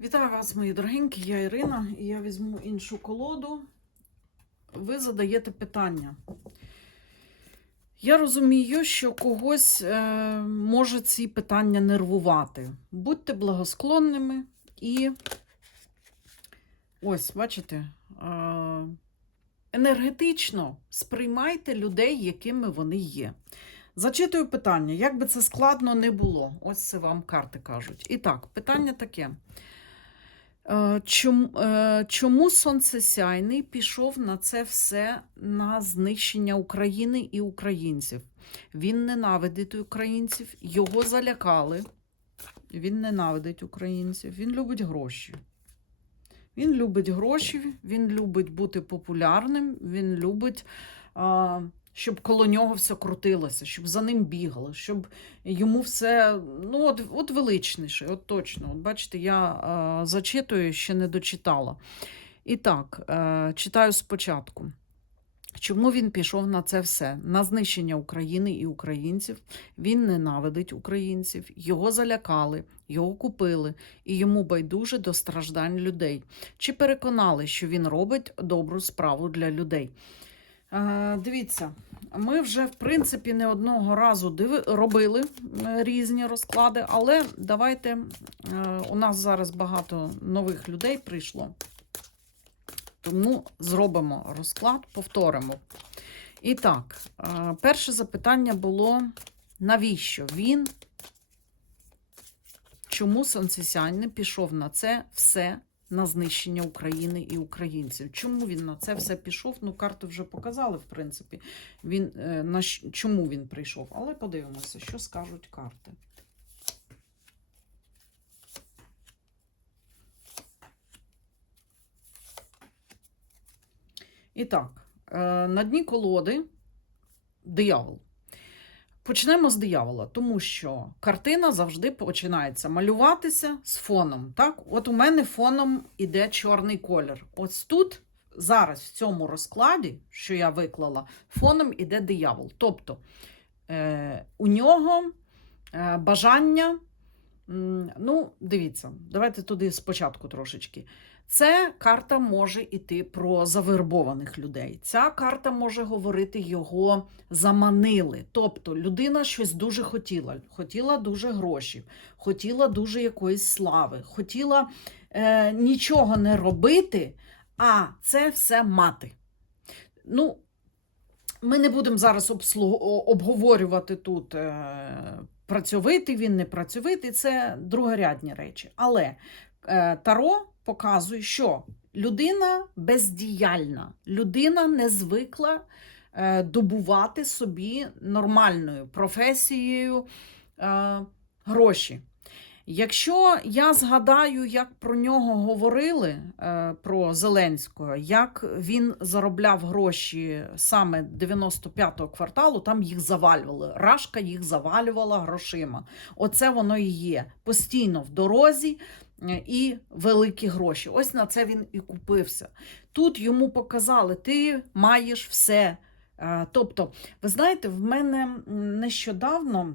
Вітаю вас, мої дорогенькі, я Ірина, і я візьму іншу колоду. Ви задаєте питання. Я розумію, що когось е, може ці питання нервувати. Будьте благосклонними і ось, бачите, е, енергетично сприймайте людей, якими вони є. Зачитую питання, як би це складно не було. Ось це вам карти кажуть. І так, питання таке. Е, е, чому сонцесяйний пішов на це все на знищення України і українців? Він ненавидить українців, його залякали. Він ненавидить українців, він любить гроші. Він любить гроші, він любить бути популярним, він любить, щоб коло нього все крутилося, щоб за ним бігали, щоб йому все, ну, от, от величніше, от точно. От бачите, я е, зачитую, ще не дочитала. І так, е, читаю спочатку. Чому він пішов на це все? На знищення України і українців. Він ненавидить українців, його залякали, його купили, і йому байдуже до страждань людей. Чи переконали, що він робить добру справу для людей? Е, дивіться, ми вже, в принципі, не одного разу диви... робили е, різні розклади, але давайте е, у нас зараз багато нових людей прийшло. Тому зробимо розклад, повторимо. І так, перше запитання було: навіщо він? Чому Сонцесянин пішов на це все на знищення України і українців? Чому він на це все пішов? Ну, карти вже показали, в принципі, він, е, на чому він прийшов. Але подивимося, що скажуть карти. І так, е, на дні колоди диявол. Почнемо з диявола, тому що картина завжди починається малюватися з фоном. Так? От у мене фоном іде чорний колір. Ось тут, зараз, в цьому розкладі, що я виклала, фоном іде диявол. Тобто е, у нього е, бажання. Ну, дивіться, давайте туди спочатку трошечки. Це карта може йти про завербованих людей. Ця карта може говорити його заманили. Тобто людина щось дуже хотіла, хотіла дуже гроші, хотіла дуже якоїсь слави, хотіла е, нічого не робити, а це все мати. Ну, ми не будемо зараз обговорювати тут, е, працьовитий він, не працьовитий, це другорядні речі. Але е, Таро показує, що людина бездіяльна, людина не звикла е, добувати собі нормальною професією е, гроші. Якщо я згадаю, як про нього говорили, е, про Зеленського, як він заробляв гроші саме 95-го кварталу, там їх завалювали. Рашка їх завалювала грошима. Оце воно і є. Постійно в дорозі е, і великі гроші. Ось на це він і купився. Тут йому показали, ти маєш все. Е, Тобто, ви знаєте, в мене нещодавно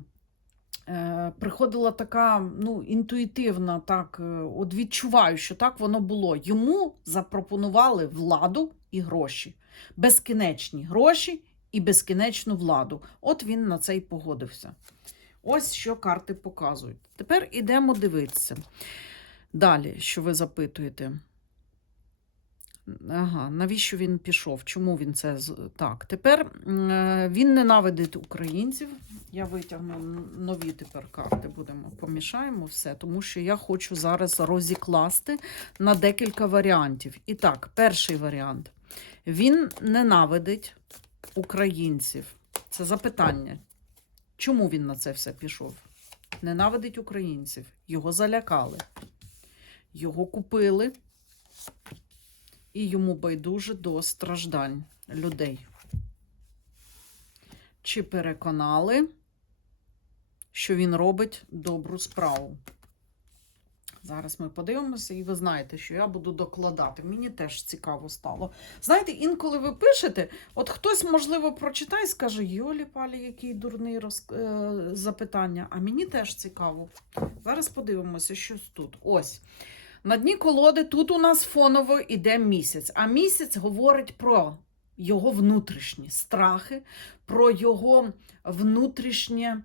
приходила така ну, інтуїтивна, так, е, от відчуваю, що так воно було. Йому запропонували владу і гроші, безкінечні гроші і безкінечну владу. От він на це й погодився. Ось що карти показують. Тепер ідемо дивитися. Далі, що ви запитуєте? Ага, навіщо він пішов? Чому він це так? Тепер е, він ненавидить українців. Я витягну нові тепер карти, будемо помішаємо все, тому що я хочу зараз розікласти на декілька варіантів. І так, перший варіант. Він ненавидить українців. Це запитання. Чому він на це все пішов? Ненавидить українців. Його залякали, його купили і йому байдуже до страждань людей. Чи переконали, що він робить добру справу? Зараз ми подивимося, і ви знаєте, що я буду докладати. Мені теж цікаво стало. Знаєте, інколи ви пишете, от хтось, можливо, прочитає і скаже: Йолі палі, який дурний роз... е, запитання. А мені теж цікаво. Зараз подивимося, щось тут. Ось. На дні колоди тут у нас фоново іде місяць, а місяць говорить про його внутрішні страхи, про його внутрішнє.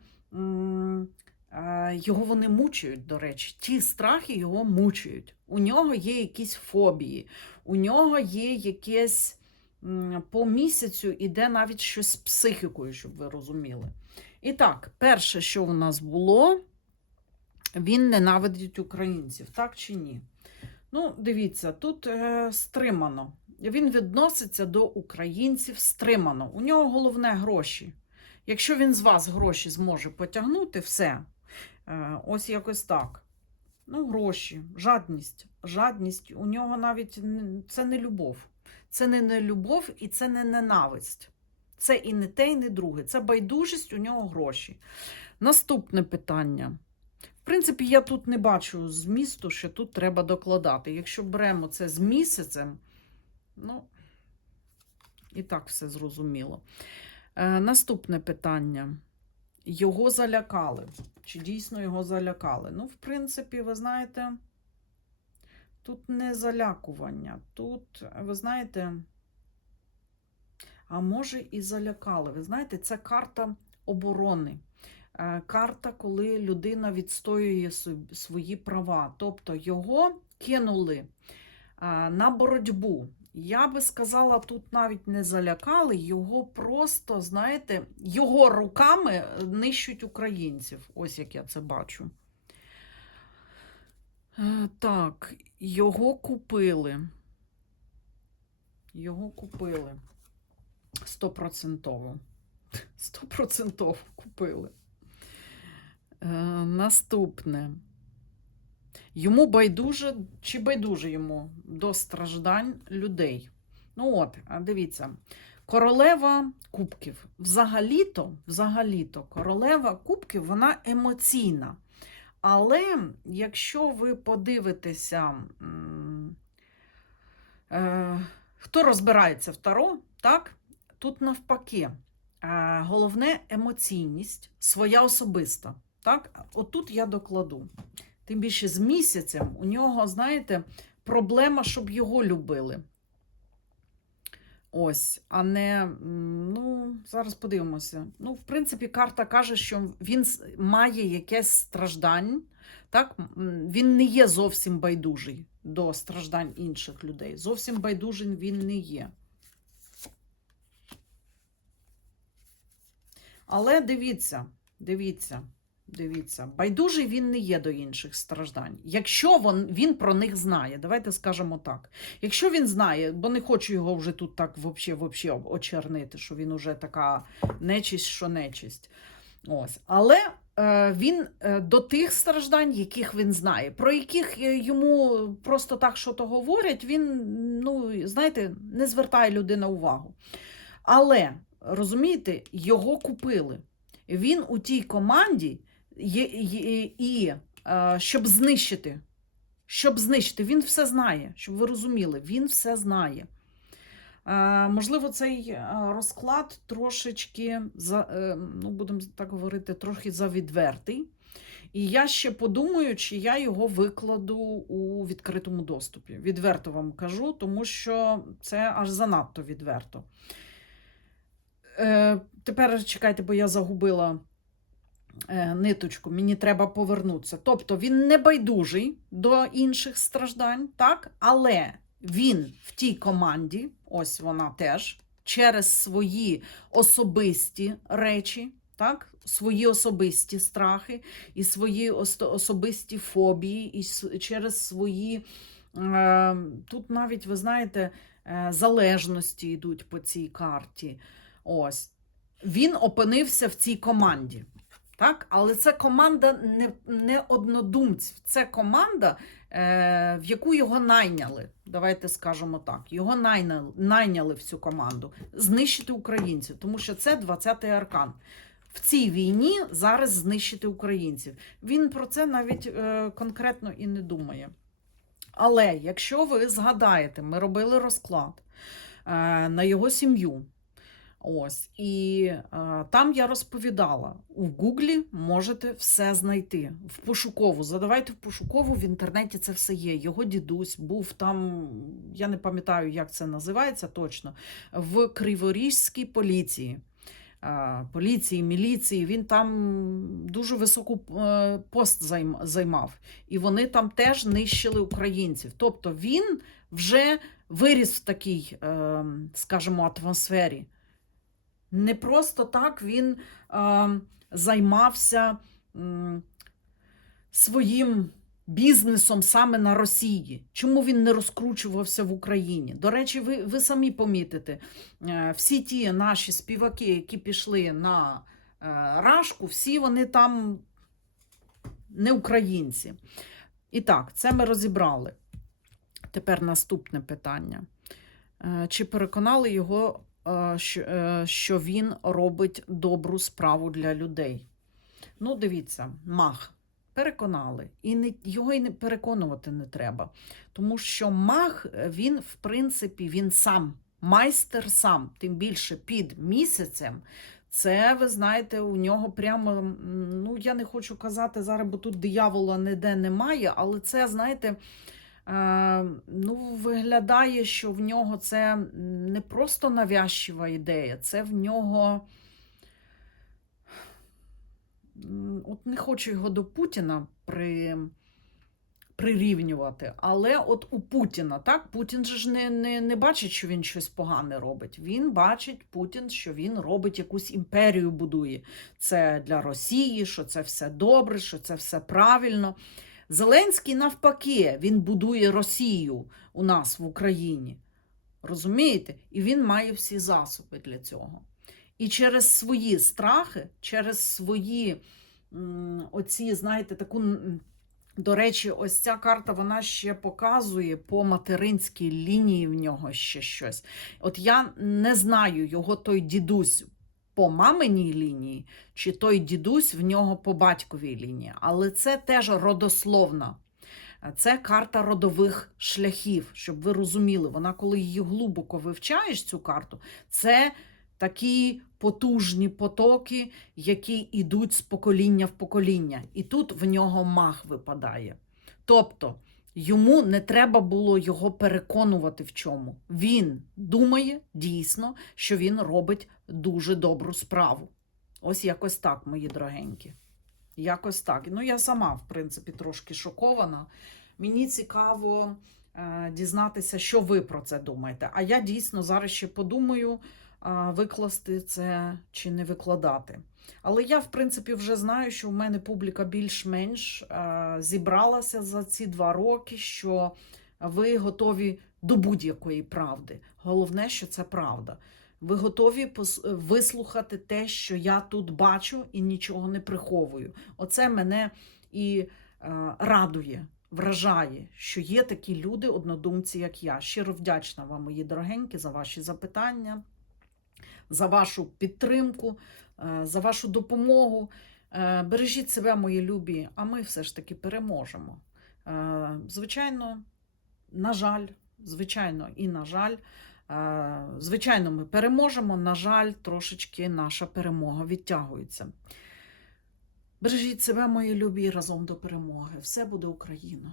е, Його вони мучують, до речі. Ті страхи його мучують. У нього є якісь фобії, у нього є якесь по місяцю іде навіть щось з психікою, щоб ви розуміли. І так, перше, що у нас було, він ненавидить українців, так чи ні? Ну, дивіться, тут е, стримано. Він відноситься до українців стримано. У нього головне гроші. Якщо він з вас гроші зможе потягнути, все. Е, ось якось так. Ну, гроші, жадність. Жадність. У нього навіть це не любов. Це не, не любов і це не ненависть. Це і не те, і не друге. Це байдужість, у нього гроші. Наступне питання. В принципі, я тут не бачу змісту, що тут треба докладати. Якщо беремо це з місяцем, ну, і так все зрозуміло. Е, наступне питання. Його залякали. Чи дійсно його залякали? Ну, в принципі, ви знаєте, тут не залякування. Тут, ви знаєте, а може і залякали. Ви знаєте, це карта оборони. Е, Карта, коли людина відстоює свої права. Тобто його кинули е, на боротьбу. Я би сказала, тут навіть не залякали, його просто, знаєте, його руками нищуть українців. Ось як я це бачу. Е, Так, його купили. Його купили. Стопроцентово. Стопроцентово купили. Е, наступне. Йому байдуже, чи байдуже йому до страждань людей. Ну от, дивіться, королева кубків. Взагалі-то, взагалі-то, королева кубків, вона емоційна. Але якщо ви подивитеся, е, хто розбирається в Таро, так? Тут навпаки, е, головне емоційність, своя особиста. Так?Отут я докладу. Тим більше з місяцем у нього, знаєте, проблема, щоб його любили. Ось, а не, ну, зараз подивимося. Ну, в принципі, карта каже, що він має якесь страждань. Так? Він не є зовсім байдужий до страждань інших людей. Зовсім байдужий він не є. Але дивіться, дивіться, дивіться, байдужий він не є до інших страждань. Якщо він, він про них знає, давайте скажемо так. Якщо він знає, бо не хочу його вже тут так вообще, вообще очернити, що він уже така нечисть, що нечисть. Ось. Але е, він е, до тих страждань, яких він знає, про яких е, йому просто так що то говорять, він, ну, знаєте, не звертає людина увагу. Але розумієте, його купили. Він у тій команді є, і е, щоб знищити. Щоб знищити, він все знає, щоб ви розуміли, він все знає. Е, можливо, цей е, розклад трошечки, за, ну, будемо так говорити, трохи завідвертий. І я ще подумаю, чи я його викладу у відкритому доступі. Відверто вам кажу, тому що це аж занадто відверто. Тепер чекайте, бо я загубила ниточку, мені треба повернутися. Тобто він не байдужий до інших страждань, так? але він в тій команді, ось вона теж, через свої особисті речі, так? свої особисті страхи і свої особисті фобії, і через свої. Е, тут навіть, ви знаєте, е, залежності йдуть по цій карті. Ось. Він опинився в цій команді. Так? Але це команда не, не однодумців. Це команда, е, в яку його найняли. Давайте скажемо так. Його найняли, найняли в цю команду знищити українців, тому що це 20-й аркан. В цій війні зараз знищити українців. Він про це навіть е, конкретно і не думає. Але якщо ви згадаєте, ми робили розклад е, на його сім'ю. Ось. І е, там я розповідала: у Гуглі можете все знайти. В пошукову. Задавайте в пошукову, в інтернеті це все є. Його дідусь був там, я не пам'ятаю, як це називається точно, в Криворізькій поліції. Е, Поліції, міліції, він там дуже високу е, пост займав. І вони там теж нищили українців. Тобто він вже виріс в такій, е, скажімо, атмосфері. Не просто так він е, займався м, своїм бізнесом саме на Росії. Чому він не розкручувався в Україні? До речі, ви, ви самі помітите, е, всі ті наші співаки, які пішли на е, Рашку, всі вони там не українці. І так, це ми розібрали. Тепер наступне питання. Е, Чи переконали його, е, що, е, він робить добру справу для людей? Ну, дивіться, маг. Переконали. І не, його і не переконувати не треба. Тому що маг, е, він, в принципі, він сам, майстер сам, тим більше під місяцем. Це, ви знаєте, у нього прямо, ну я не хочу казати зараз, бо тут диявола ніде немає, але це, знаєте, е, ну, виглядає, що в нього це не просто навязчива ідея, це в нього. От не хочу його до Путіна при, прирівнювати, але от у Путіна, так, Путін же ж не, не, не бачить, що він щось погане робить. Він бачить Путін, що він робить якусь імперію будує. Це для Росії, що це все добре, що це все правильно. Зеленський навпаки, він будує Росію у нас в Україні. Розумієте? І він має всі засоби для цього. І через свої страхи, через свої оці, знаєте, таку. До речі, ось ця карта вона ще показує по материнській лінії в нього ще щось. От я не знаю його той дідусь по маминій лінії, чи той дідусь в нього по батьковій лінії, але це теж родословна. Це карта родових шляхів, щоб ви розуміли. Вона, коли її глибоко вивчаєш, цю карту, це такі потужні потоки, які йдуть з покоління в покоління. І тут в нього мах випадає. Тобто йому не треба було його переконувати в чому. Він думає дійсно, що він робить дуже добру справу. Ось якось так, мої дорогенькі. Якось так. Ну, я сама, в принципі, трошки шокована. Мені цікаво е, дізнатися, що ви про це думаєте. А я дійсно зараз ще подумаю, е, викласти це чи не викладати. Але я, в принципі, вже знаю, що в мене публіка більш-менш е, зібралася за ці два роки, що ви готові до будь-якої правди. Головне, що це правда. Ви готові вислухати те, що я тут бачу, і нічого не приховую. Оце мене і е, радує, вражає, що є такі люди, однодумці, як я. Щиро вдячна вам, мої дорогенькі, за ваші запитання, за вашу підтримку, е, за вашу допомогу. Е, Бережіть себе, мої любі, а ми все ж таки переможемо. Е, Звичайно, на жаль, звичайно, і на жаль. Звичайно, ми переможемо. На жаль, трошечки наша перемога відтягується. Бережіть себе, мої любі, разом до перемоги. Все буде Україна!